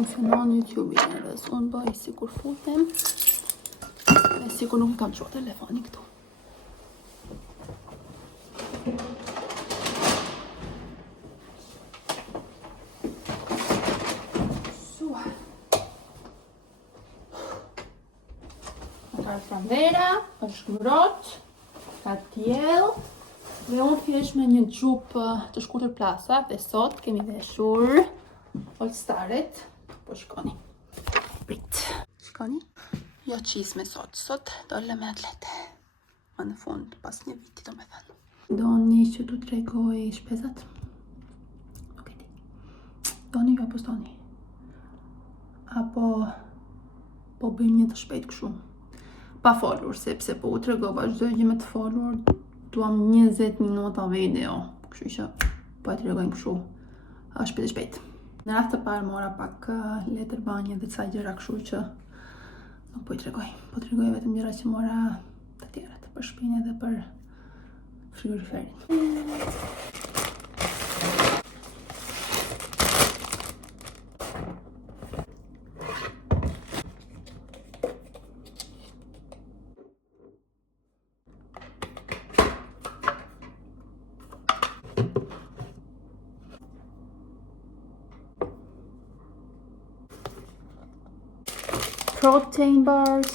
funksionon YouTube-i njerëz. Unë bëj sikur futem, e sikur nuk kam çuar telefoni këtu. Ka pranvera, është ngrot, ka tjell, dhe unë thjesht me një xhup të shkurtër plasa, dhe sot kemi veshur All Staret, po shkoni. Prit. Shkoni? Jo qisme sot. Sot dole me atlete. Ma në fund, pas një viti do me thënë. Doni që tu tregoj shpezat? Nuk e di. Doni jo, apo s'doni? Apo po bëjmë një të shpejt kështu. Pa folur, sepse po u tregova çdo gjë me të folur, duam 20 minuta video. Kështu që po e tregojmë kështu. Shpejt. Në rast të parë mora pak letër banje dhe ca gjëra kështu që nuk po i tregoj. Po tregoj vetëm gjëra që mora të tjerat, për shpinë dhe për frigoriferin. Protein bars.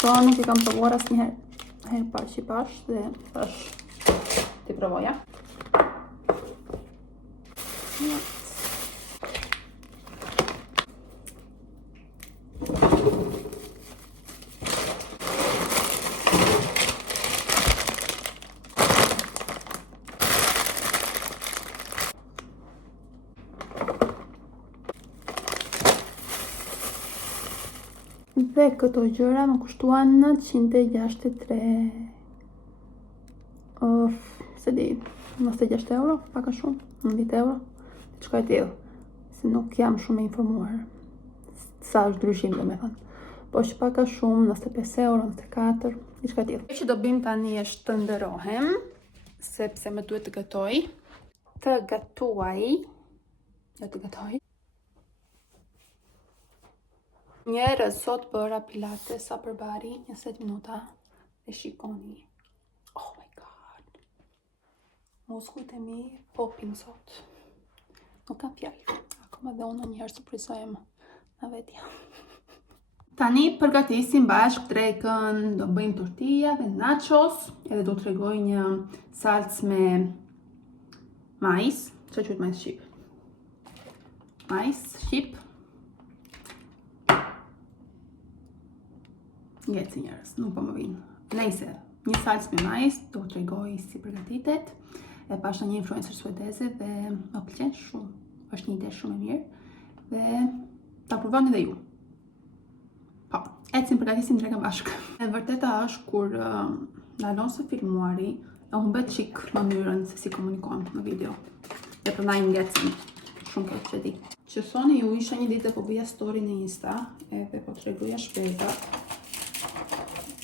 Po nuk i kam provuar asnjëherë parë që pash dhe thash ti provoja. Dhe këto gjëra më kushtuan 963 se di 96 euro, pak a shumë, 10 euro, çka e tillë, se nuk jam shumë e informuar sa është ndryshim dhe me thënë, po që pak a shumë, 95 euro, 94, diçka e tillë. Që do bëjmë tani është të nderohem, sepse më duhet të gatuaj, Njerëz, sot bëra pilates sa për bari, 20 minuta, dhe shikoni. Oh my god. Muskujt e mi popin sot. Nuk kam fjalë. Akoma dhe unë njëherë surprizojmë në vetja. Tani përgatisim bashkë drekën, do bëjmë tortilla dhe nachos, edhe do t'tregoj një salcë me majs, që quhet majs shqip. Majs shqip. Ngeci njerëz, nuk po më vinë. Nejse, një salcë me majs, do t'tregoj si përgatitet. E pasha një influencer suedeze dhe më pëlqen shumë. Është një ide shumë e mirë dhe ta provoni dhe ju. Po, ecim përgatisim drekën bashkë. E vërteta është kur ndalon së filmuari, e humbet çik mënyrën se si komunikojmë në video. Dhe prandaj ngecim shumë keq që di. Që thoni ju, isha një ditë dhe po bëja story në Insta, edhe po tregoja shpezat.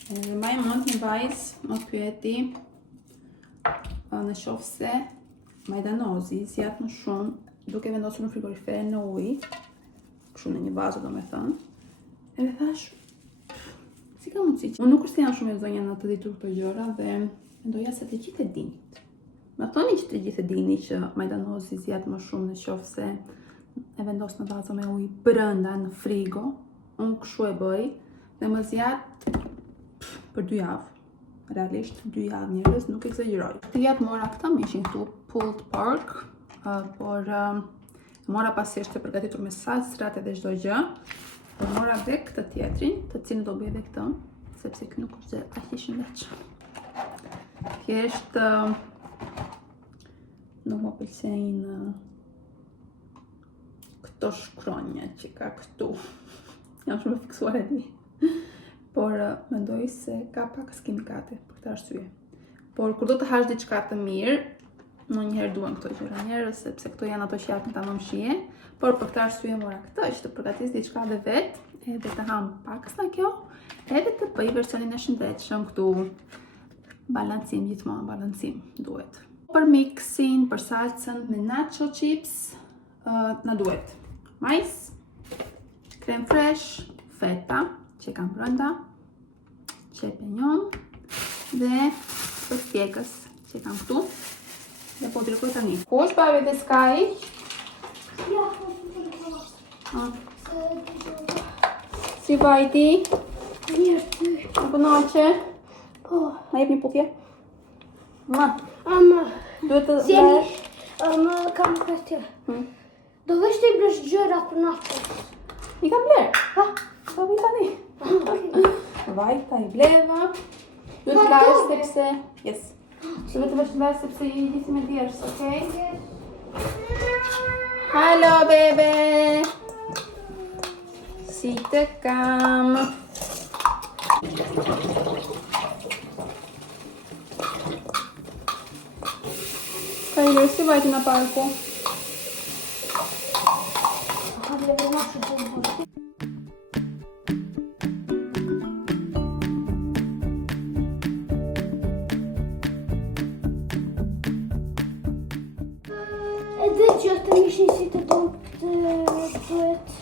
Dhe mbaj mend një vajzë më pyeti në qoftë se majdanozi zjat më shumë duke vendosur në frigorifer në ujë, kështu në një vazë do me thënë. Edhe thash, si ka mundësi? Unë nuk është se jam shumë e zonja në të ditur këto gjëra dhe mendoja se të gjithë e dinit. Më thoni që të gjithë e dini që majdanozi zjat më shumë në qoftë se e vendos në vazë me ujë brenda në frigo. Unë kështu e bëj dhe më zjat për 2 javë. Realisht 2 javë njerëz, nuk egzagjeroj. Të jatë mora këta më ishin këtu pulled pork, por mora pasi është e përgatitur me salcë, srate dhe çdo gjë. Por mora dhe këtë tjetrin, të cilin do bëj edhe këtë, sepse ky nuk është aq i shëndetshëm. Thjesht nuk më pëlqejnë këto shkronja që ka këtu. Jam shumë e fiksuar e di. Por mendoj se ka pak kimikate për këtë arsye. Por kur do të hash diçka të mirë, ndonjëherë duan këto gjëra njerëz, sepse këto janë ato që japin tamam shije, por për këtë arsye mora këtë, që të përgatis diçka dhe vet, edhe të ham pak sa kjo, edhe të bëj versionin e shëndetshëm këtu. Balancim gjithmonë, balancim duhet. Për miksin, për salcën me nacho chips, na duhet majs, krem fresh, feta që kam brenda, champignon dhe pjekës që kam këtu. Dhe po t'rikoj tani. Ku është babi dhe Sky? Ja, Si vajti? mirë ty. Në kënaqe? Po, Ma jep një pukje? Ma, duhet të Sjeni, më kam kështje. Hmm. Do vesh të i blesh gjëra për natës. I kam bler. Ha? Po vi tani. Okay. Vajta i bleva. Duhet të lash sepse... Yes. Duhet të vesh të lash sepse i disi me djerës, okej? Halo, bebe! Si të kam? Kajler, si vajti në parku? Hadi dhe nashë të më bërë. Edhe që të mishin si të do të duhet.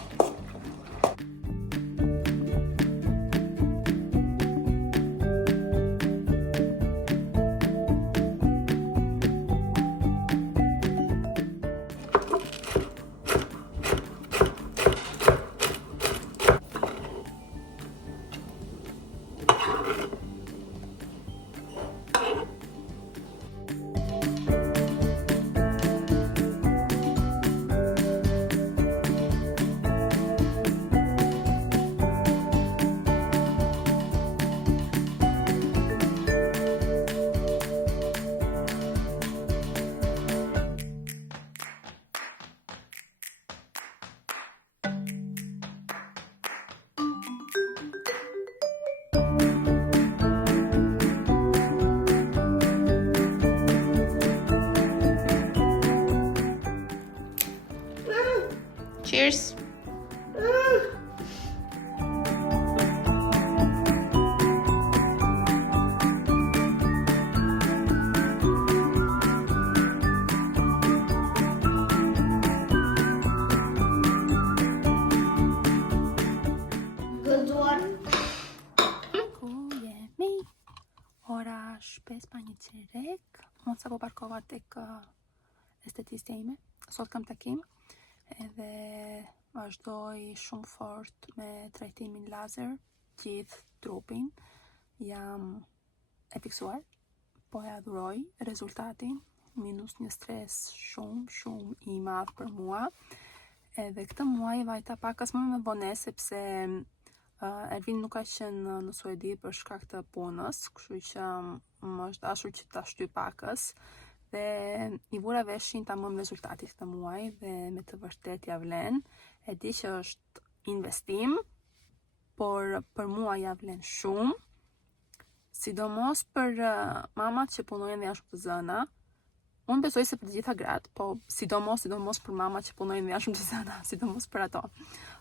Cheers! Gënduar. Ku jemi? Ora 5:23. Unë sa po parkova tek estetiste ime. Sot kam takim. Edhe vazhdoj shumë fort me trajtimin lazer, gjithë trupin. Jam e fiksuar, po e adhuroj rezultatin, minus një stres shumë i madh për mua. Edhe këtë muaj vajta pakas më me vonesë sepse Ervin nuk ka qenë në Suedi për shkak të punës, kështu që më është dashur që ta shtyj pakës. Dhe i vura veshin ta mëm rezultatit këtë muaj dhe me të vërtet ja vlen. E di që është investim, por për mua ja vlen shumë. Sidomos për mamat që punojnë dhe janë shumë të zëna. Unë besoj se për të gjitha gratë, po sidomos për mamat që punojnë dhe janë shumë të zëna, sidomos për ato.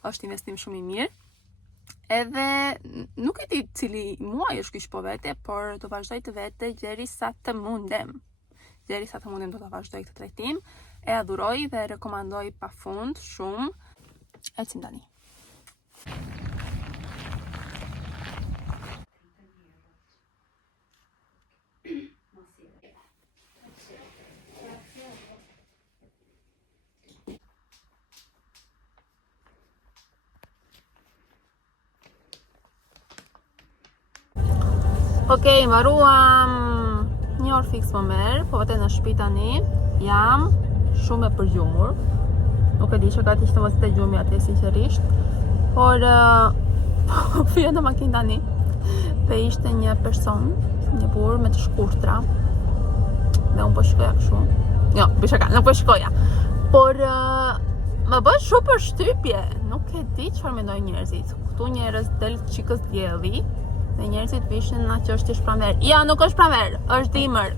Është investim shumë i mirë. Edhe nuk e di cili muaj është ky po vete, por do vazhdoj të vete derisa të mundem. Derisa të mundem do të vazhdoj këtë trajtim. E adhuroj dhe rekomandoj pafund shumë. Ecim tani. Okej, mbaruam një orë fix më merë, po vete në shtëpi tani, jam shumë e përgjumur. Nuk e di që gati që të mos të gjumi atë sinqerisht, por po fije në makinë tani dhe ishte një person, një burr me të shkurtra dhe unë po shikoja kështu. Jo, bishaka, nuk po shikoja. Por më bën shumë përshtypje, nuk e di çfarë mendojnë njerëzit. Këtu njerëz del çikës dielli. Dhe njerëzit vishin na që është thjesht pranver. Ja, nuk është pranver, është dimër.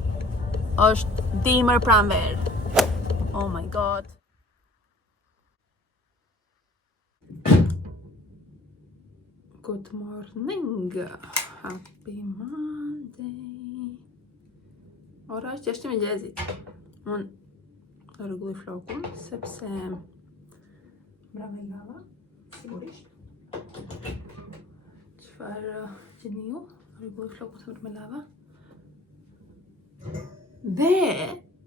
Është dimër pranver. Oh my god. Good morning. Happy Monday. Ora është 6 mëngjesit. Unë rregulloj flokun sepse Mbrapa lava, sigurisht. Çfarë gjeni ju? Rregull flokut me lava. Dhe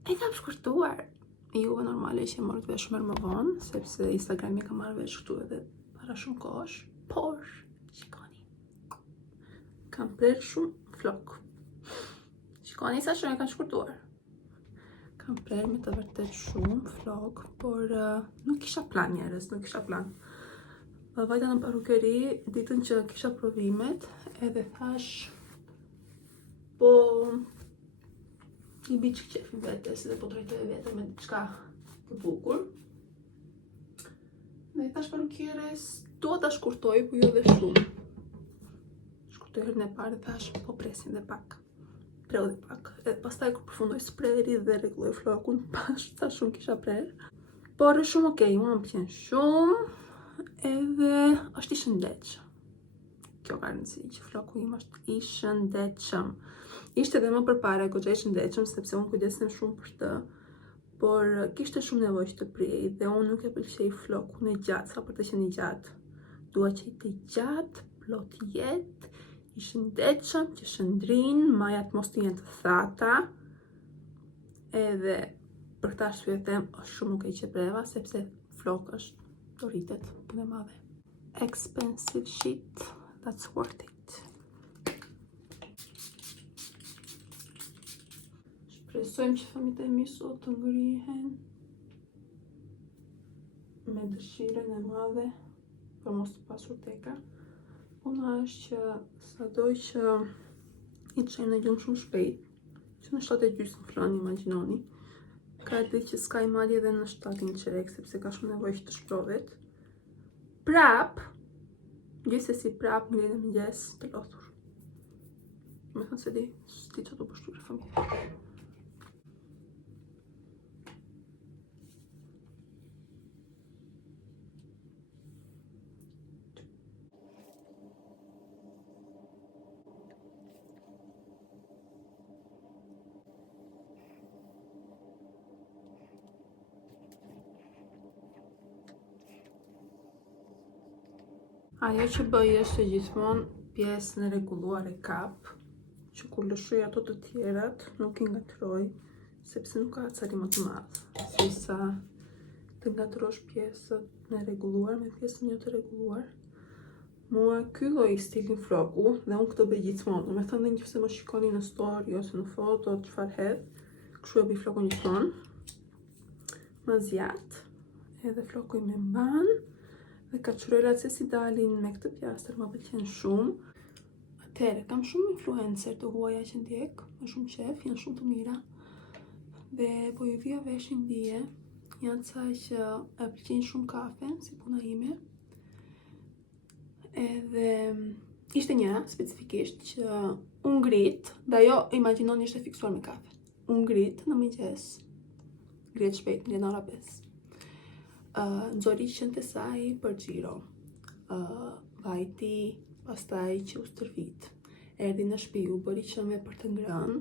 e kam shkurtuar. Juve normale që morët vesh më vonë, sepse Instagrami ka marrë vesh këtu edhe para shumë kohësh, por shikoni. Kam prerë shumë flok. Shikoni sa shumë e kam shkurtuar. Kam prerë me të vërtet shumë flok, por nuk kisha plan njerëz, nuk kisha plan. Vajta në parukeri ditën që kisha provimet edhe thash po i bi që qefin vetes dhe po trajtoj vete me diçka të bukur. Dhe i thash parukieres, dua ta shkurtoj, po jo dhe shumë. Shkurtoj herën e parë dhe thash po presim dhe pak. Preu dhe pak. Edhe pastaj kur përfundoj spreri dhe rregulloj flokun, pash sa shumë kisha prerë. Por është shumë okej, mua më pëlqen shumë edhe është i shëndetshëm. Kjo ka rëndësi që floku im është i shëndetshëm. Ishte edhe më përpara goxha i shëndetshëm sepse unë kujdesem shumë për të, por kishte shumë nevojë të prijej dhe unë nuk e pëlqej flokun e gjatë, sa për të qenë i gjatë. Dua që i të gjatë, plot jetë, i shëndetshëm, që shëndrin, majat mos të jenë të thata. Edhe për këtë arsye them është shumë okej që preva sepse flok është doritet punë e madhe. Expensive shit, that's worth it. Shpresojmë që fëmijët e mi sot të ngrihen me dëshirën e madhe për mos të pasur teka. Puna është që sado që i të shenë në gjumë shumë shpejt, që në 7:30 flan, imagjinoni, ka e që s'ka i madje edhe në 7 qerek, sepse ka shumë nevojë që të shprovet. Prap, gjithsesi prap ngrihen në mëngjes të lodhur. Me thënë se s'di që të bështu për fëmijë. Ajo që bëj është gjithmonë pjesën e rregulluar e kap, që kur lëshoj ato të tjerat nuk i ngatroj, sepse nuk ka cari më të madh, sesa të ngatrosh pjesën e rregulluar me pjesën jo të rregulluar. Mua ky lloj stilin floku dhe unë këtë bëj gjithmonë. Do të thënë nëse më shikoni në story ose në foto çfarë hedh, kështu e bëj flokun gjithmonë. Më zjat, edhe floku i më mban. Dhe kaçurelat se si dalin me këtë pjastër më pëlqen shumë. Atëherë, kam shumë influencer të huaja që ndjek, me shumë qef, janë shumë të mira. Dhe po ju vija vesh ndije, janë ca që e pëlqejnë shumë kafen, si puna ime. Edhe ishte një specifikisht që unë ngrit, dhe ajo imagjinoni ishte fiksuar me kafe. Unë ngrit në mëngjes, ngrit shpejt, ngrit në ora 5. Nxori qen të saj për xhiro, vajti, pastaj që u stërvit, erdhi në shtëpi, u bëri qëme për të ngrënë,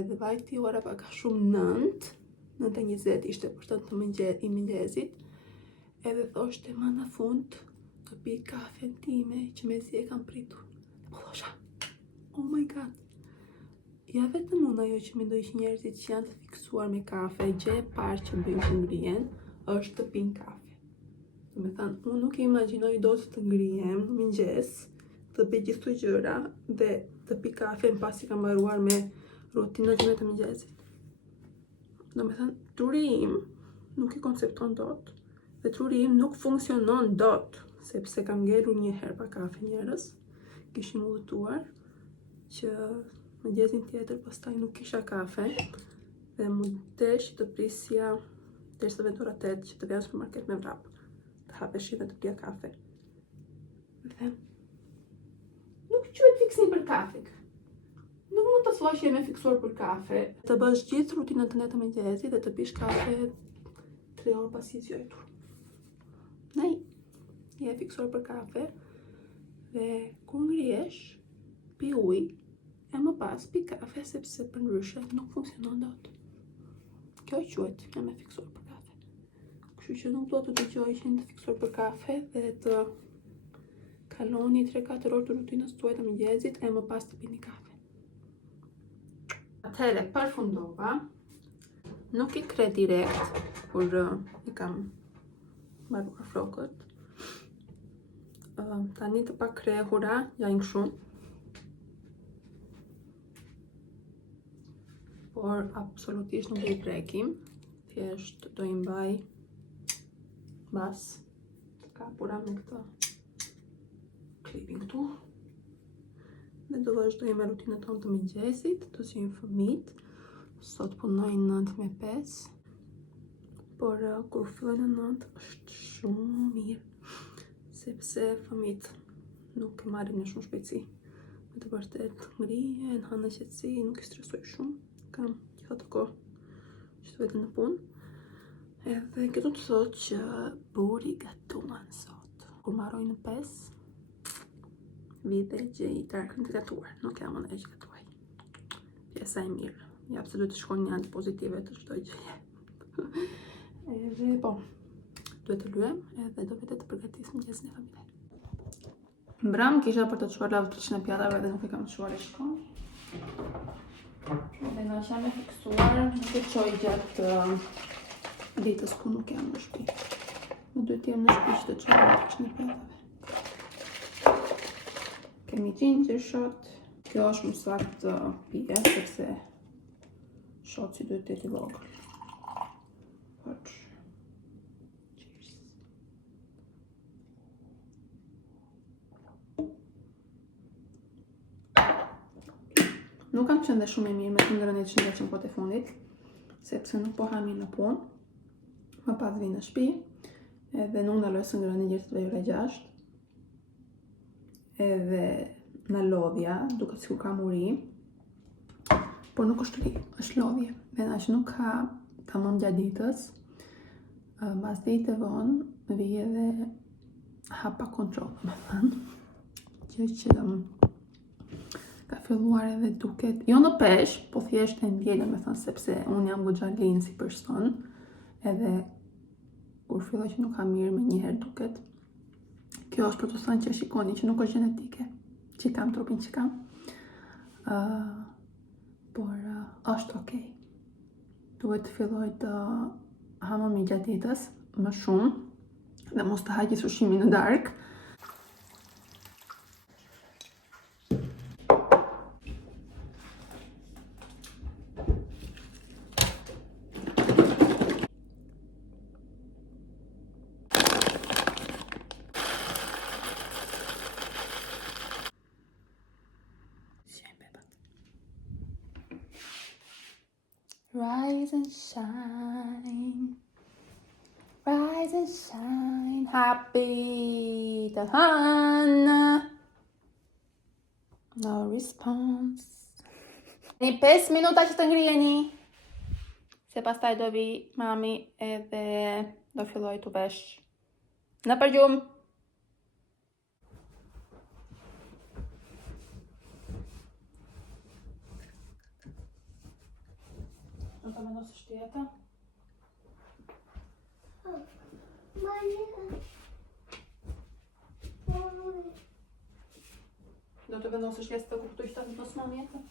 edhe vajti ora pak a shumë 9:20 ishte për të mëngjesit, edhe thoshte ma në fund të pi kafen time që me zi e kam pritur. Dhe po thosha, oh my god, ja vetëm unë ajo që mendoj që njerëzit që janë të fiksuar me kafe, gjë e parë që bëjnë që ngrihen, është të pinë kafe. Do me thënë, unë nuk e imagjinoj dot të ngrihem në mëngjes, të bëj gjithë këto gjëra dhe të pi kafe pasi kam mbaruar me rutinën time të mëngjesit. Do me thënë, truri im nuk i koncepton dot dhe truri im nuk funksionon dot, sepse kam ngelur një herë pa kafe njerëz, kishim udhëtuar që mëngjesin tjetër pastaj nuk kisha kafe dhe më desh të prisja derisa vjen ora 8 që të vjen në supermarket me vrap, të hapeshin dhe të pija kafe. Dhe nuk quhet fiksim për kafe. Nuk mund të thuash jemi fiksuar për kafe. Të bësh gjithë rutinën tënde të mëngjesit dhe të pish kafe 3 orë pasi i zgjotur. Nej, je fiksuar për kafe dhe kur ngrihesh, pi ujë e më pas pi kafe sepse për ndryshe nuk funksionon dot. Kjo quhet jam e fiksuar për kafe. Kështu që nuk do të dëgjoj që të fiksuar për kafe dhe të kaloni 3-4 orë të rutinës tuaj të mëngjesit e më pas të pini kafe. Atëherë, përfundova. Nuk I kre direkt kur I kam mbaruar flokët. Tani të pakrehura jajnë kështu. Por absolutisht nuk do I prekim. Thjesht do I mbaj bas të kapura me këtë klipin këtu. Dhe do vazhdoj me rutinën tonë të mëngjesit, të sjellin fëmijët. Sot punoj 9-5, por kur fillojnë në 9 është shumë mirë, sepse fëmijët nuk e marrin me shumë shpejtësi. Me të vërtet ngrihen, hanë në qetësi, nuk I stresoj shumë. Kam gjitha të kohë që të vetën në punë. Edhe këtu të thotë që buri gatuan sot. Kur marroj në 5, vite që I darkën të gatuar, nuk jam më në që gatuaj. Pjesa e mirë, ja pse duhet të shkojnë një antë pozitive të çdo gjëje. Edhe po, duhet të luem edhe do vete të përgatis mëngjesin e familjes. Mbram kisha për të çuar lavdriçën e pjatave dhe nuk e kam çuar e shkon. Dhe nga që jam e fiksuar, nuk e qoj gjatë ditës ku nuk jam në shtëpi. Më duhet jem në shtëpi që të çoj lavdriçën e pjatave. Kemi ginger shot. Kjo është më saktë pije, sepse shoci duhet të jetë I vogël. Cheers. Nuk kam qenë dhe shumë e mirë me të ndërën e që ndreqen po të fundit, sepse nuk po ha mirë në punë, më pas vi në shtëpi, edhe nuk ndaloj së ngrënë një gjithë 2:06, edhe në lodhja, duke sikur ka muri, por nuk është ri, është lodhje. Dhe nga që nuk ka tamam gjatë ditës, mbas ditë e vonë, vi edhe ha pa kontroll, me thënë, që ka filluar edhe duket, jo në pesh, po thjesht e ndjele, me thënë, sepse unë jam goxha linë si person, edhe kur filloj që nuk ka mirë me njëherë duket. Kjo është për të thënë që shikoni që nuk është gjenetike, që kam trupin që kam, por është okej. Duhet të filloj të ha më mirë gjatë ditës, më shumë, dhe mos të ha gjithë ushimin në darkë. Rise and shine, happy the hun. No response. Një 5 minuta që të ngrijeni, se pastaj do vi mami edhe do filloj të vesh në përgjumë. Do të vendosësh tjeta? Do të vendosësh tjeta ku këtu ishte të vendos mami jetën?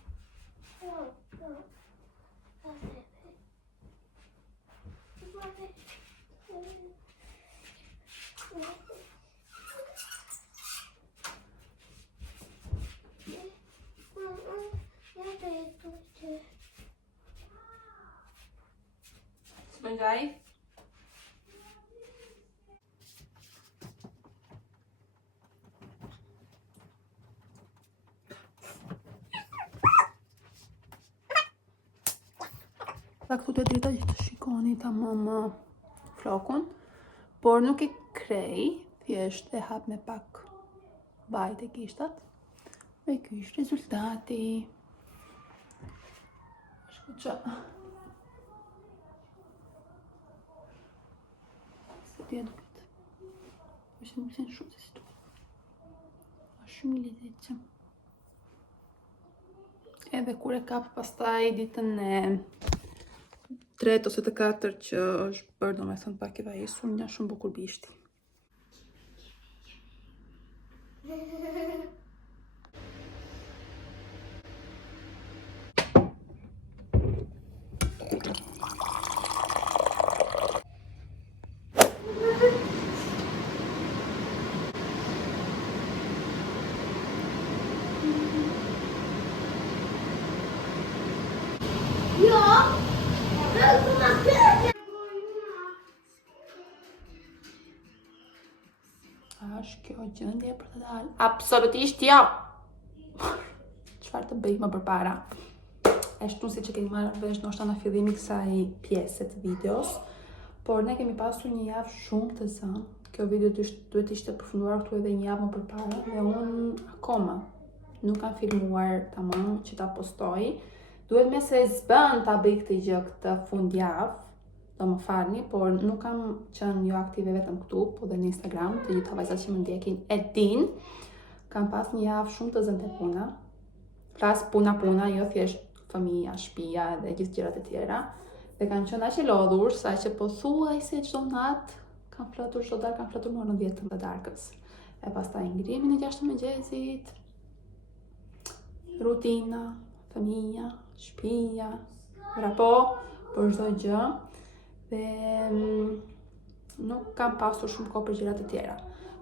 Spëngjaj? Dhe këtu të drita që të shikoni tamam flokun, por nuk I krej, thjesht e hap me pak bajt e gishtat. Dhe ky është rezultati. Shku që... Se t'ja duket. Përse nuk sen shumë se si tu. është shumë I lezetshëm. Edhe kur e kap pastaj ditën e tretë ose të katërt që është bërë, domethënë pak i vajisur, një shumë bukur bishti. Është kjo gjendje për të dalë? Absolutisht jo! Çfarë të bëj më përpara? Ashtu siç e keni marrë vesh ndoshta në fillimin e kësaj pjese të videos, por ne kemi pasur një javë shumë të zënë. Kjo video duhet ishte përfunduar këtu edhe një javë më përpara dhe unë akoma nuk kam filmuar tamam që ta postoj. Duhet me se zbën ta bëj këtë gjë këtë fundjavë, do më falni, por nuk kam qenë jo aktive vetëm këtu, po dhe në Instagram, të gjitha vajzat që më ndjekin e din. Kam pas një javë shumë të zënë te puna. Flas puna, jo thjesht fëmija, shtëpia dhe gjithë gjërat e tjera. Dhe kam qenë aq e lodhur sa që po thuajse çdo natë kam flatur çdo darkë, kam flatur në orën 10 të darkës. E pastaj ngrimin e 6 të mëngjesit, rutina, fëmija, shtëpia, rapo për çdo gjë. Dhe nuk kam pasur shumë kohë për gjërat e tjera.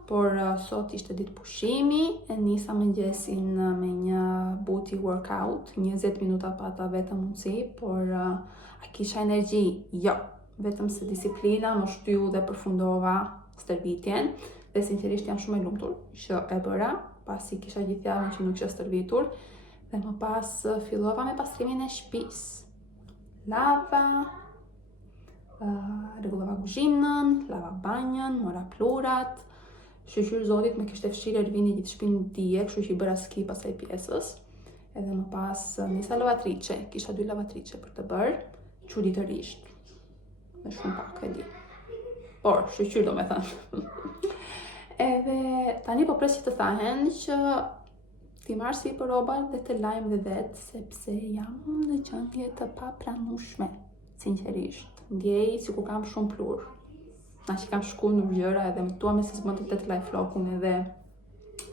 Por sot ishte ditë pushimi, e nisa mëngjesin me një booty workout, 20 minuta pata vetëm mundësi, por a kisha energji? Jo, vetëm se disiplina më shtyu dhe përfundova stërvitjen, dhe sinqerisht jam shumë e lumtur që e bëra, pasi kisha gjithë javën që nuk isha stërvitur, dhe më pas fillova me pastrimin e shtëpisë. Lava, rregullova kuzhinën, lava banjën, mora plurat. Shqyr zotit me kishte fshirë Ervini gjithë shtëpinë dije, kështu që i bëra skip asaj pjesës. Edhe më pas nisa lavatriçe, kisha 2 lavatriçe për të bërë, çuditërisht. Me shumë pak e di. Por, shqyr do me thënë. Edhe tani po pres që të thahen që ti marrë si për roba dhe të lajmë dhe vetë, sepse jam në gjendje të papranueshme, sinqerisht. Ndjej si ku kam shumë plur. Na që kam shku në gjëra edhe më tua me se s'mën të laj flokun edhe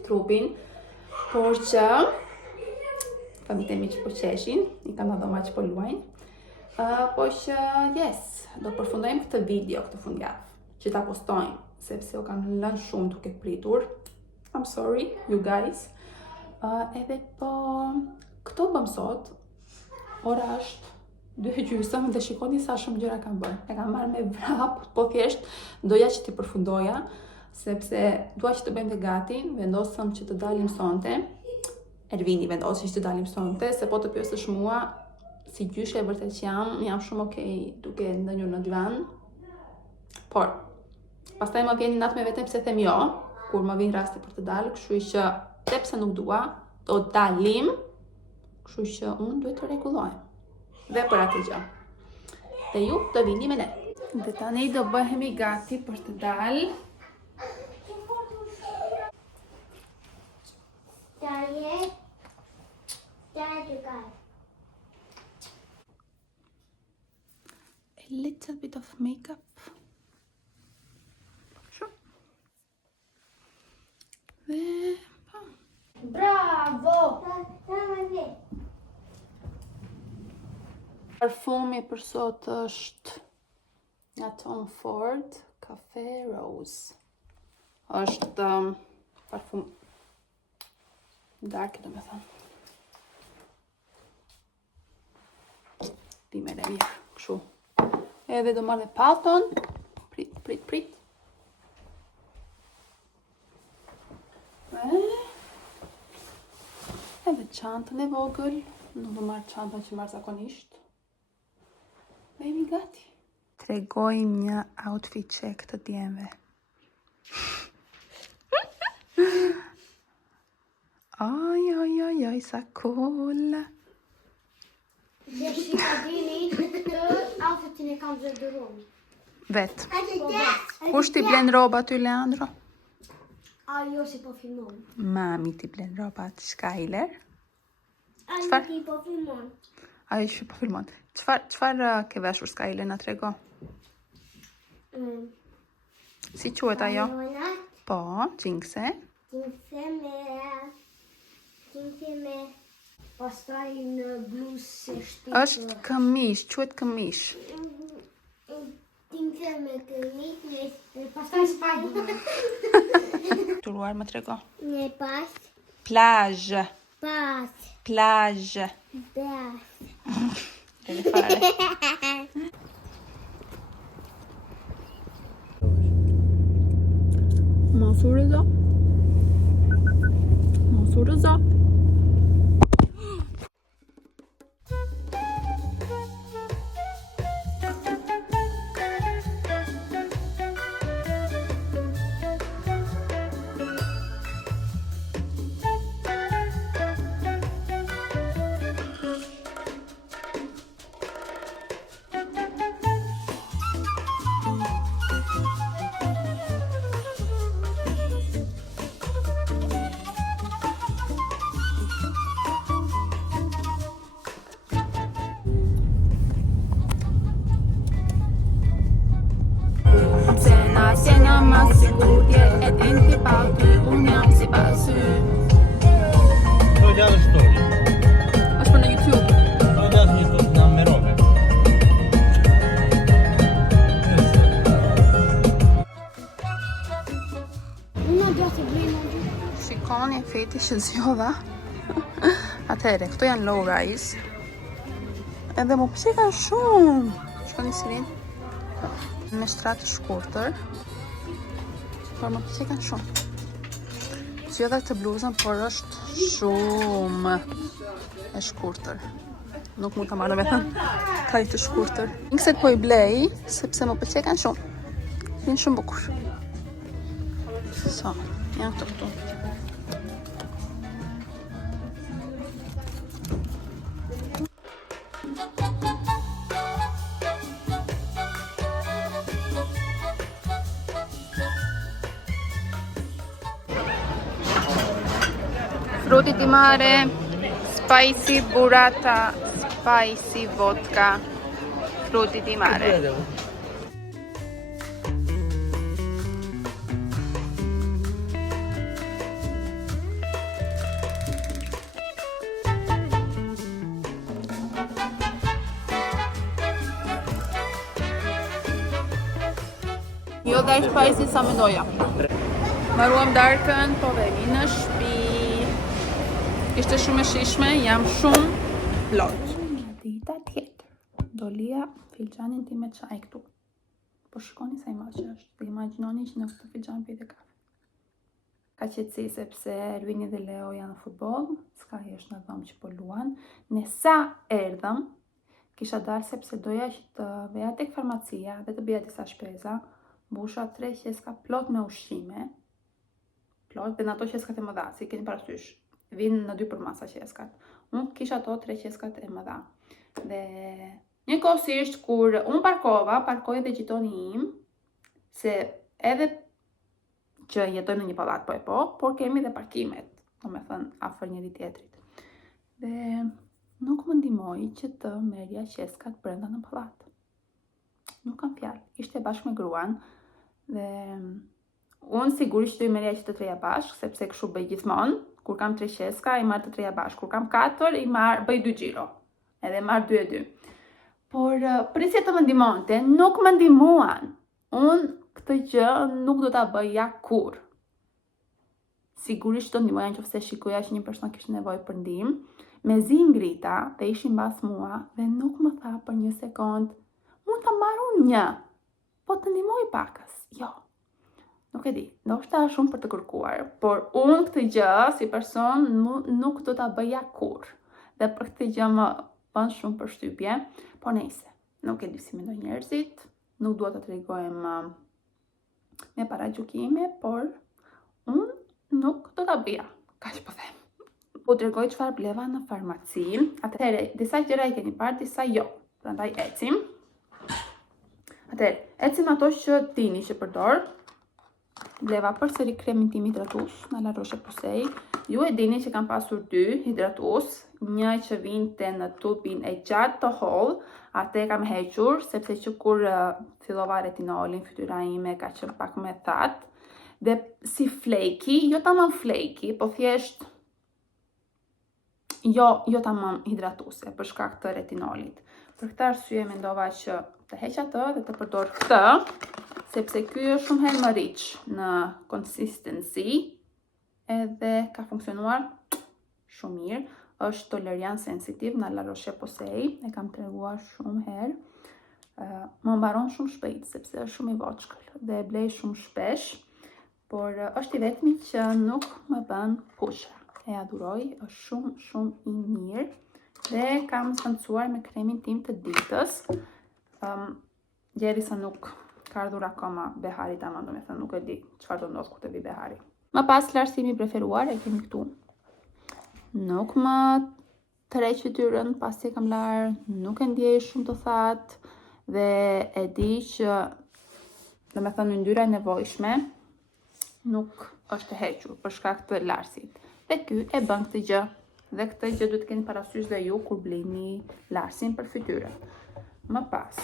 trupin. Por që famit e mi që po qeshin, i kam adhoma që po luajnë. Po që yes, do përfundojmë këtë video këtë fundjavë, që ta postojmë, sepse o kam lënë shumë duke pritur. I'm sorry, you guys. Edhe po këto bëm sot, ora është 2:30 dhe shikoni sa shumë gjëra kam bërë. E kam marrë me vrap, po thjesht doja që t'i përfundoja, sepse dua që të bëjmë dhe gati, vendosëm që të dalim sonte. Ervini vendosi që të dalim sonte, se po të pyesësh mua si gjyshe e vërtet që jam shumë okay duke ndënjur në divan. Por pastaj më vjen natë me veten pse them jo, kur më vjen rasti për të dalë, kështu që sepse nuk dua, do dalim, kështu që unë duhet të rregulloj. Dhe për atë gjë. Dhe ju do vini me ne. Dhe tani do bëhemi gati për të dalë. A little bit of makeup. Shumë. Dhe Bravo! Parfumi për sot është nga Tom Ford, Cafe Rose. Është parfum dark, do me thënë. Dime dhe mirë, kështu. Edhe do marrë dhe palton. Prit. Edhe çantën e vogël. Nuk do marrë çantën që marrë zakonisht. Dhe jemi gati. Tregojmë një outfit check të djemve. Oj, sa cool. Dhe shika dini, të outfitin e kam zërduron. Vet. Kush t'i blen roba ty, Leandro? Ajo si po filmon. Mami t'i blen roba të Skyler. Ajo ti po filmon. Ajo që po filmon. Çfarë ke veshur s'ka Elena, trego? Si quhet ajo? Po, xhinkse. Gjingse me pastaj në bluzë se shtypë. Është këmish, quhet këmish. Gjingse me këmish me pastaj spajnë. Turuar më trego. Me pas. Plazh. Pas. Plazh. Pas. Deve fare. Mosur rıza. Mosur rıza. Sena ma sigur je e din ti pa ty, unë jam si pasy. To gjatë shtori. Është për në YouTube. To gjatë një të nga merove. Unë do të bëjmë në gjithë. Shikoni efekti që zgjodha. Atëherë, këto janë low rise. Edhe më pëlqen shumë. Shikoni si vjen. Në shtratë shkurtër. Por më pëlqen shumë. Zgjodha këtë bluzën, por është shumë e shkurtër. Nuk mund ta marrë me thënë kaq të shkurtër. Nikset po i blej sepse më pëlqen shumë. Vjen shumë bukur. So, janë këtu. Frutti di mare, spicy burrata, spicy vodka, frutti di mare. Jo dhe është spicy sa me doja. Mbaruam darkën, po vemi në shtëpi. Ishte shumë e shishme, jam shumë plot. Dita tjetër, do lija filxhanin tim me çaj këtu. Po shikoni sa i madh që është. Dhe imagjinoni që në këtë filxhan pijete kafe. Ka qetësi sepse Ervini dhe Leo janë në futboll, s'ka jesh në dhomë që po luan. Ne sa erdhëm, kisha dalë sepse doja që të veja tek farmacia dhe të bëja disa shpeza. Mbusha 3 qeska plot me ushqime. Plot dhe në ato qeskat e mëdha, si keni parasysh. Vinë në 2 përmasa qeskat. Unë kisha ato 3 qeskat e mëdha. Dhe njëkohësisht kur unë parkoj dhe gjitoni im, se edhe që jetoj në një pallat por kemi dhe parkimet, domethënë afër njëri tjetrit. Dhe nuk më ndihmoi që të merrja qeskat brenda në pallat. Nuk kam fjalë. Ishte bashkë me gruan dhe unë sigurisht do i merrja që të treja bashkë, sepse kështu bëj gjithmonë. Kur kam 3 qeska, i marr të treja bashkë. Kur kam 4, i marr, bëj 2 xhiro. Edhe marr 2 e 2. Por prisje të më ndihmonte, nuk më ndihmuan. Unë këtë gjë nuk do ta bëja kurr. Sigurisht do ndihmoja nëse shikoja që një person kishte nevojë për ndihmë. Mezi ngrita dhe ishin mbas mua dhe nuk më tha për një sekond, mund ta marr unë një, po të ndihmoj pakës. Jo. Nuk e di, ndoshta shumë për të kërkuar, por unë këtë gjë si person nuk do ta bëja kurr. Dhe për këtë gjë më bën shumë përshtypje, po nejse, nuk e di si mendojnë njerëzit, nuk dua të tregojmë me paragjykime, por unë nuk do ta bëja, kaq po them. Po tregoj çfarë bleva në farmaci. Atëherë, disa gjëra i keni parë, disa jo. Prandaj ecim. Atëherë, ecim ato që dini që përdor. Bleva përsëri kremin tim hidratues, në La Roche Posay, Ju e dini që kam pasur 2 hidratus, një që vinte në tubin e gjatë të hollë, atë e kam hequr, sepse që kur fillova retinolin, fytyra ime ka qenë pak më thatë, dhe si flaky, jo tamam flaky, po thjesht jo tamam hidratuse për shkak të retinolit. Për këtë arsye mendova që të heq atë dhe të përdor këtë, sepse ky është shumë herë më rich në consistency edhe ka funksionuar shumë mirë. Është tolerian sensitiv në La Roche-Posay, e kam treguar shumë herë. Më mbaron shumë shpejt sepse është shumë i voçkël dhe e blej shumë shpesh, por është i vetmi që nuk më bën pushra. E aduroj, është shumë i mirë dhe kam zëvendësuar me kremin tim të ditës. Derisa nuk ka ardhur akoma behari tamam, domethënë nuk e di çfarë do ndodh kur të vi behari. Më pas larsimi preferuar e kemi këtu. Nuk më tërheq fytyrën pasi e kam larë, nuk e ndjej shumë të thatë dhe e di që domethënë yndyrja e nevojshme nuk është e hequr për shkak të larsit. Dhe ky e bën këtë gjë. Dhe këtë gjë duhet të keni parasysh dhe ju kur blini larsin për fytyrën. Më pas,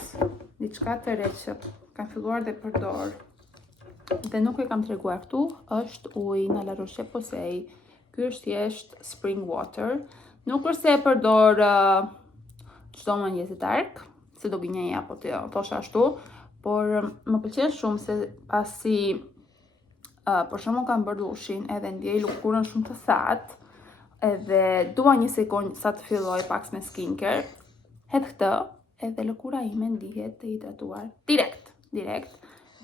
diçka të re që kam filluar dhe përdor dhe nuk e kam treguar këtu, është uji në La Roche-Posay. Ky është thjesht spring water. Nuk është se e përdor çdo mëngjes të darkë, se do gënjej apo të thosha ashtu, por më pëlqen shumë se pasi për shembull kam bërë dushin edhe ndjej lëkurën shumë të thatë, edhe dua një sekondë sa të filloj pak me skincare, hedh këtë edhe lëkura ime ndihet të hidratuar direkt.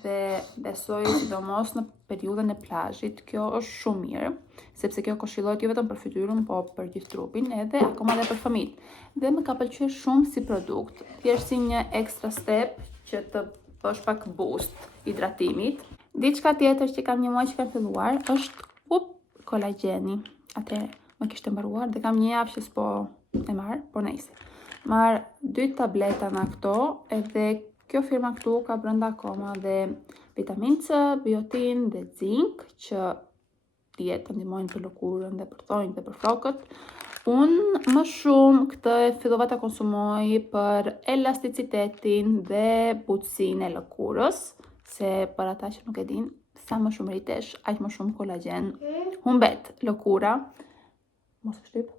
Dhe besoj sidomos në periudhën e plazhit, kjo është shumë mirë, sepse kjo këshillohet jo vetëm për fytyrën, po për gjithë trupin, edhe akoma edhe për fëmijët. Dhe më ka pëlqyer shumë si produkt, thjesht si një extra step që të bësh pak boost hidratimit. Diçka tjetër që kam një muaj që kam filluar është kolagjeni. Atë më kishte mbaruar dhe kam një javë që s'po e marr, por nejse. Marr 2 tableta nga këto, edhe kjo firma këtu ka brenda akoma dhe vitamin C, biotin dhe zink që të ndihmojnë për lëkurën dhe për thonjtë dhe për flokët. Unë më shumë këtë e fillova ta konsumoj për elasticitetin dhe butësinë e lëkurës, se për ata që nuk e din, sa më shumë rritesh, aq më shumë kolagjen humbet lëkura. Mos e shtyp.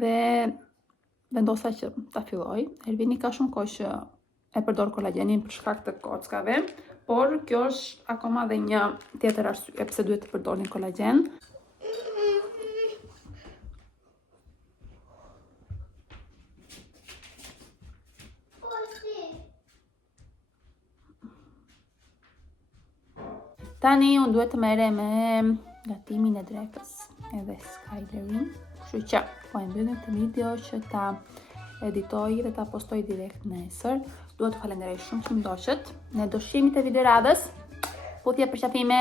Dhe vendosa që ta filloj. Ervini ka shumë kohë që e përdor kolagjenin për shkak të kockave, por kjo është akoma dhe një tjetër arsye pse duhet të përdorni kolagjen. Tani unë duhet të merrem me gatimin e drekës edhe Skylerin. Kështu që po e mbyllim këtë video që ta editoj dhe ta postoj direkt nesër. Duhet të falenderoj shumë që më ndoqët. Ne do shihemi te video radhës. Puthje për qafime.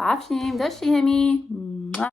Pafshim, do shihemi.